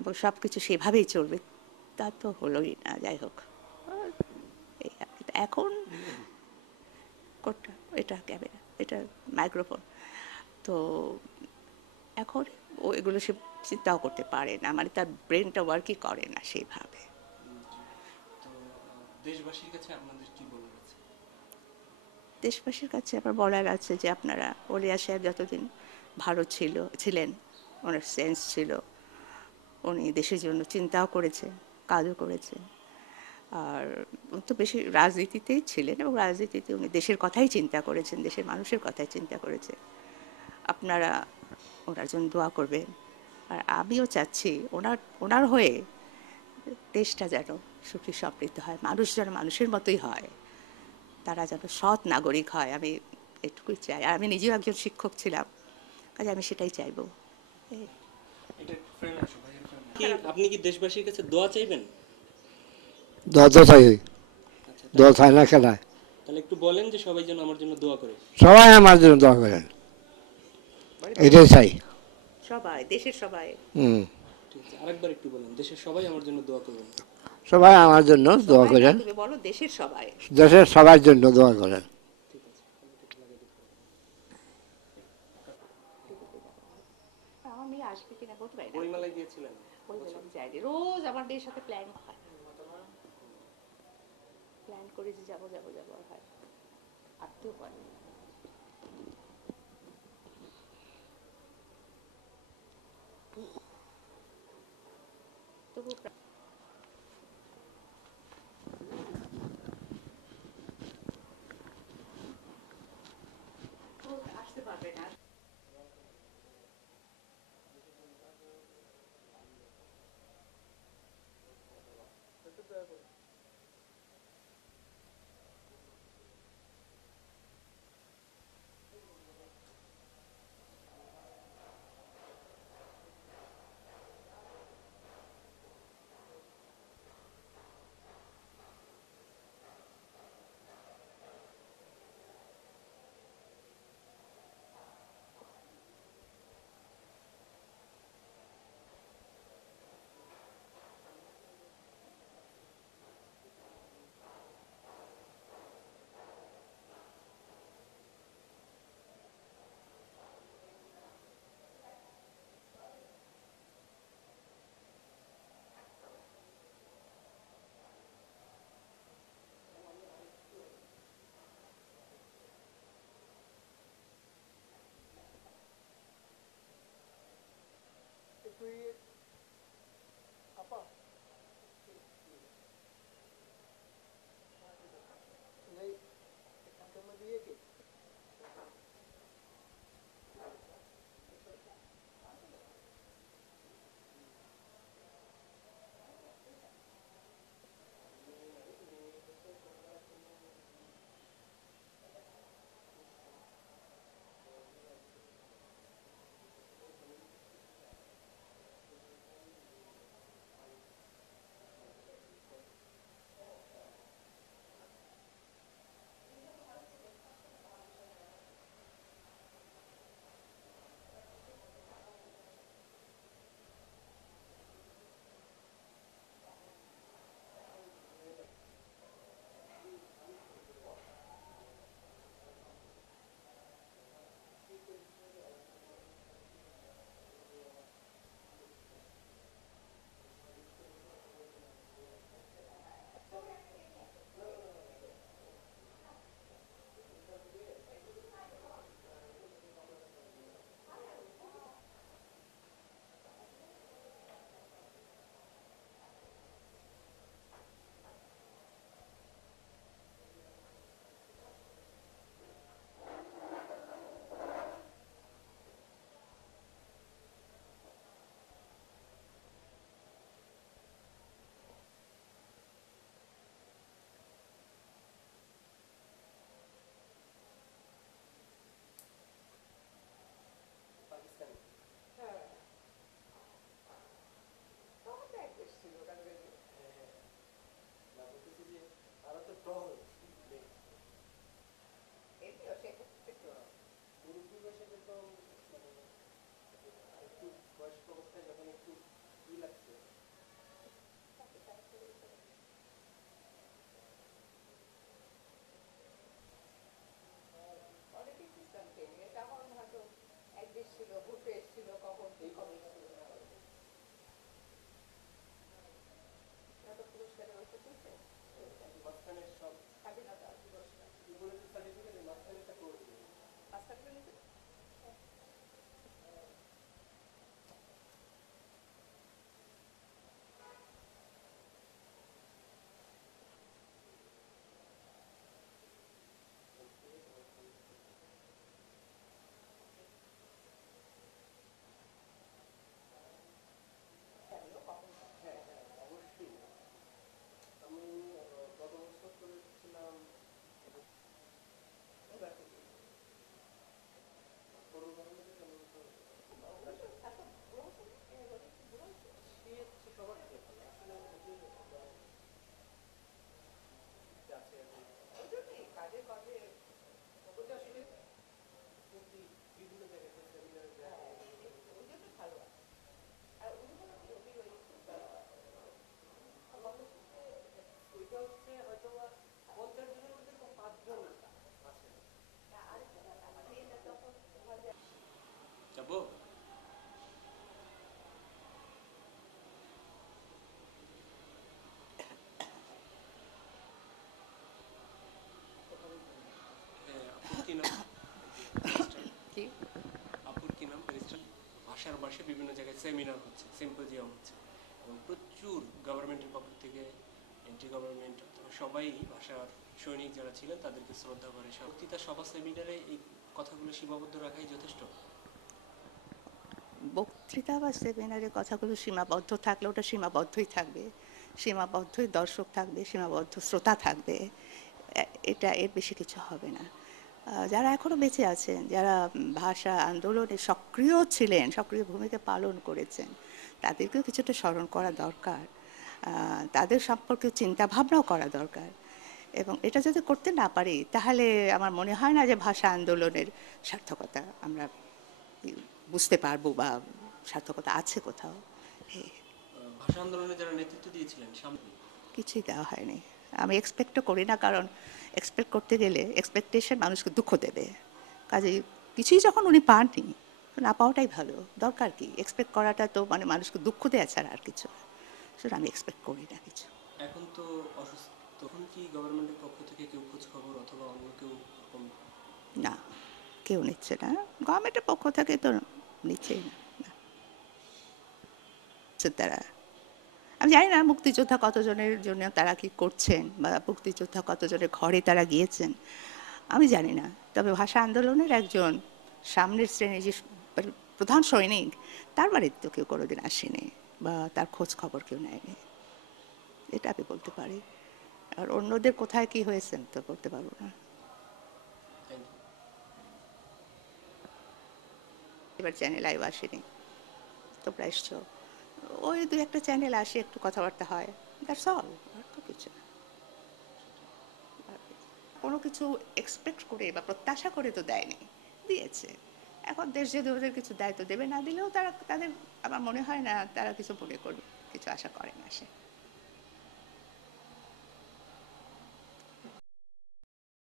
এবং সব কিছু সেভাবেই চলবে, তা তো হলোই না। যাই হোক, এই আর কি। এখন কোনটা, এটা ক্যামেরা, এটা মাইক্রোফোন, তো এখন ও এগুলো সে চিন্তাও করতে পারে না, মানে তার ব্রেনটা ওয়ার্কই করে না সেইভাবে। তো দেশবাসীর কাছে আপনাদের কি বলার আছে? দেশবাসীর কাছে আমার বলার আছে যে আপনারা, ওলিয়া সাহেব যতদিন ভারত ছিলেন, ওনার সেন্স ছিল, উনি দেশের জন্য চিন্তাও করেছে, কাজও করেছে। আর উনি তো বেশি রাজনীতিতেই ছিলেন, এবং রাজনীতিতে উনি দেশের কথাই চিন্তা করেছেন, দেশের মানুষের কথাই চিন্তা করেছে। আপনারা ওনার জন্য দোয়া করবেন। আর আমিও চাচ্ছি ওনার ওনার হয়ে দেশটা যেন সুখী সমৃদ্ধ হয়, মানুষ যেন মানুষের মতোই হয়, তারা যেন সৎ নাগরিক হয়, আমি এটুকুই চাই। আর আমি নিজেও একজন শিক্ষক ছিলাম, কাজে আমি সেটাই চাইবো। এটা একটু ফ্রেমে আসো, ভাইয়ের ফ্রেমে কি আপনি কি দেশবাসীর কাছে দোয়া চাইবেন? দোয়া তো চাই, আচ্ছা, দোয়া তাহলে চাই না কেন? তাহলে একটু বলেন যে সবাই যেন আমার জন্য দোয়া করে। সবাই আমার জন্য দোয়া করেন, এটাই চাই। সবাই, দেশের সবাই। হুম। ঠিক আছে, আরেকবার একটু বলেন, দেশের সবাই আমার জন্য দোয়া করবেন। সবাই আমার জন্য দোয়া সবাই না, করেন, তুমি বলো দেশের সবাই। দেশের সবার জন্য দোয়া করেন। ঠিক আছে, তাহলে এটা একটু লাগিয়ে দিতে হবে। আমার মেয়ে আসবে কিনা বলতে পারি না, বইমেলায় গিয়েছিলেন? বললাম যাইনি, রোজ আমার মেয়ের সাথে প্ল্যান হয়, প্ল্যান করে যে যাবো যাবো যাবো, আর হয় আসতেও পারে। তবু আসতে পারবে না। যাবো। আপুর কি নাম? ব্যারিস্টার। কি আপুর কি নাম? ব্যারিস্টার। ভাষার বাসে বিভিন্ন জায়গায় সেমিনার হচ্ছে, সিম্পোজিয়াম হচ্ছে, এবং প্রচুর গভর্নমেন্টের পক্ষ থেকে, এন্টি গভর্নমেন্ট অথবা সবাই ভাষার সৈনিক যারা ছিলেন তাদেরকে শ্রদ্ধা করে। বক্তৃতা সভা সেমিনারে এই কথাগুলো সীমাবদ্ধ রাখাই যথেষ্ট। বক্তৃতা বা সেমিনারের কথাগুলো সীমাবদ্ধ থাকলে ওটা সীমাবদ্ধই থাকবে, সীমাবদ্ধই দর্শক থাকবে, সীমাবদ্ধ শ্রোতা থাকবে। এটা এর বেশি কিছু হবে না। যারা এখনো বেঁচে আছেন, যারা ভাষা আন্দোলনে সক্রিয় ছিলেন, সক্রিয় ভূমিকা পালন করেছেন, তাদেরকেও কিছুটা স্মরণ করা দরকার। তাদের সম্পর্কে চিন্তা ভাবনাও করা দরকার। এবং এটা যদি করতে না পারি তাহলে আমার মনে হয় না যে ভাষা আন্দোলনের সার্থকতা আমরা বুঝতে পারবো বা সার্থকতা আছে কোথাও। ভাষা আন্দোলনে যারা নেতৃত্ব দিয়েছিলেন সামনে, কিছুই দেওয়া হয়নি। আমি এক্সপেক্টও করি না, কারণ এক্সপেক্ট করতে গেলে এক্সপেকটেশন মানুষকে দুঃখ দেবে। কাজেই কিছুই যখন উনি পাননি, তো না পাওয়াটাই ভালো। দরকার কি এক্সপেক্ট করাটা? তো মানে মানুষকে দুঃখ দেওয়া ছাড়া আর কিছু না। সেটা আমি এক্সপেক্ট করি না কিছু। এখন তো অসুস্থ, তখন কি গভর্নমেন্টের পক্ষ থেকে কেউ খোঁজ খবর অথবা অন্য কেউ এরকম? না, কেউ নিচ্ছে না। গভর্নমেন্টের পক্ষ থেকে তো নিচ্ছেই না। তারা, আমি জানি না মুক্তিযোদ্ধা কতজনের জন্য তারা কি করছেন, বা মুক্তিযোদ্ধা কতজনের ঘরে তারা গিয়েছেন, আমি জানি না। তবে ভাষা আন্দোলনের একজন সামনের শ্রেণীর যে প্রধান সৈনিক, তার বাড়িতে তো কেউ কোনোদিন আসেনি, বা তার খোঁজ খবর কেউ নেয়নি, এটা আমি বলতে পারি। আর অন্যদের কোথায় কি হয়েছেন তো বলতে পারবো না। এবার চ্যানেল লাইভ আসেনি, তোমরা এসছো, ওই দু একটা চ্যানেল আসে, একটু কথাবার্তা হয়, দ্যাটস অল, আর তো কিছু না। কোনো কিছু এক্সপেক্ট করে বা প্রত্যাশা করে তো দেয়নি, দিয়েছে। এখন দেশ যদি ওদের কিছু দায়িত্ব দেবে, না দিলেও তারা তাদের, আমার মনে হয় না তারা কিছু মনে করবে, কিছু আশা করে না সে।